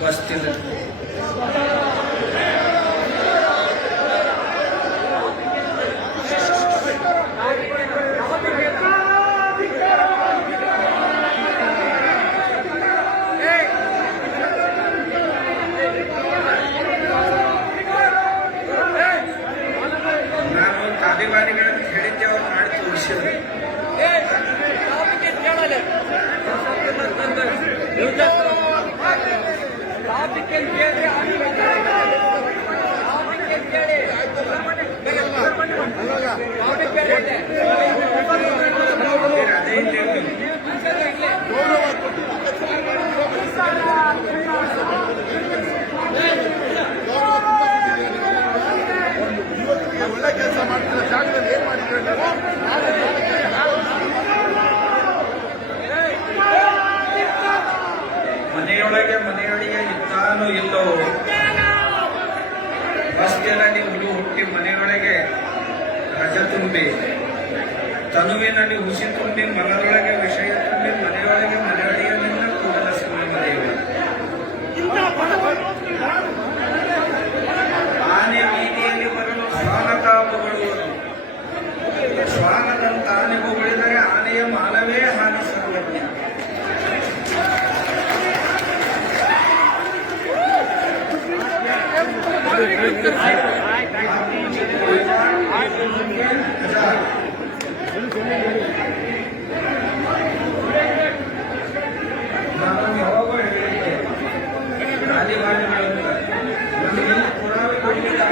ಬಸ್ತಿದೆ. ನಾನು ತಾಲಿಬಾನಿಗಳನ್ನು ಹೇಳಿದ್ದೆ, ಅವ್ರು ಮಾಡಿ ತೋರಿಸಿದ್ರು. ಒಳ್ಳೆ ಕೆಲಸ ಮಾಡ್ತಿರೋ ಜಾಗದಲ್ಲಿ ಏನ್ ಮಾಡಿದ್ರೆ ಮನೆಯೊಳಗೆ ಇದ್ದಾನೋ ಇಲ್ಲವೋ, ಬಸ್ತಿನಲ್ಲಿ ಹುಳು ಹುಟ್ಟಿ ಮನೆಯೊಳಗೆ ರಜ ತುಂಬಿ, ತನುವಿನಲ್ಲಿ ಹುಸಿ ತುಂಬಿ, ಮನದೊಳಗೆ ವಿಷಯ ತುಂಬಿ, ಮನೆಯೊಳಗೆ ಮನೆಯೊಳಗಿನಿಂದ ಕೂಡಲ ಸಂಗಮದೇವ. ಆನೆ ಬೀದಿಯಲ್ಲಿ ಬರಲು ಶ್ವಾನತಾಪುಗಳು, ಶ್ವಾನದಂತ ಆನೆ ಹೊಗಳಿದರೆ ಆನೆಯ ಮಾನವೇ ಹಾನಿ ಸರ್ವಜ್ಞ. ನಾನು ಯಾವಾಗ ಹೇಳಿದ್ದೆ, ತಾಲಿಬಾನಿಗಳು ನಮಗೆ ಪುರಾವೆ ಕೊಡಲಿಕ್ಕೆ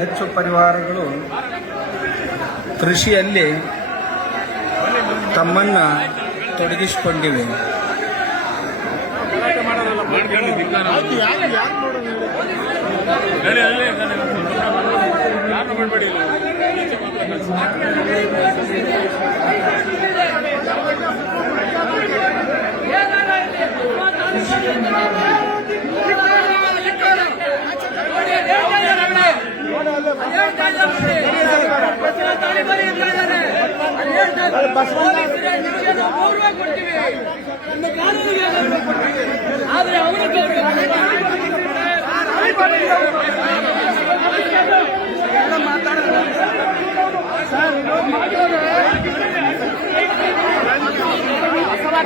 ಹೆಚ್ಚು ಪರಿವಾರಗಳು ಕೃಷಿಯಲ್ಲಿ ತಮ್ಮನ್ನ ತೊಡಗಿಸಿಕೊಂಡಿವೆ. ಆದರೆ ಅವರು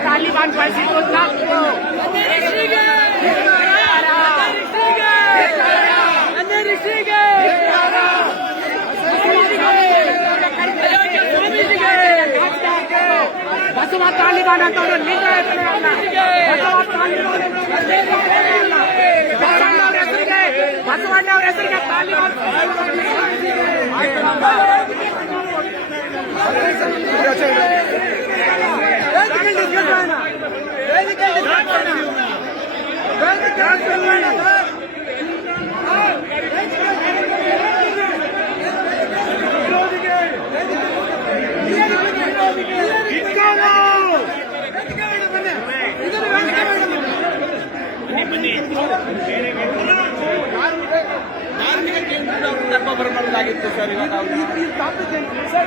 तालिबान पैसे तो बसवा तालिबान बसवಣ್ಣವ್ರ ಹೆಸರಿಗೆ ತಾಲಿಬಾನ್ ಬರಬಾರ್ದಾಗಿತ್ತು ಸರ್.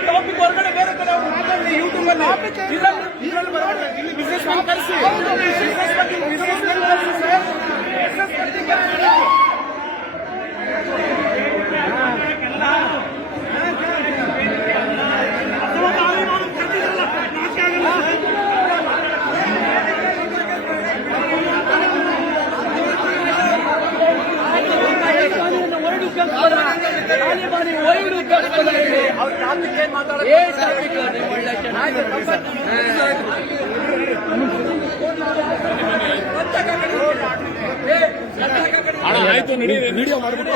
ಟಾಪಿಕ್ ಹೊರಗಡೆ ಬೇರೆ ಕಡೆ ಅವರು ಮಾತಾಡಲಿ ಯೂಟ್ಯೂಬ್ ಅಲ್ಲಿ ಇದರಲ್ಲಿ ಬರಬಾರ್ದು. ಇಲ್ಲಿ ಬಿಸ್ನೆಸ್ ಮ್ಯಾನ್ ಕಳಿಸಿ ಆಯ್ತು, ವಿಡಿಯೋ ಮಾಡ್ಬಿಟ್ಟು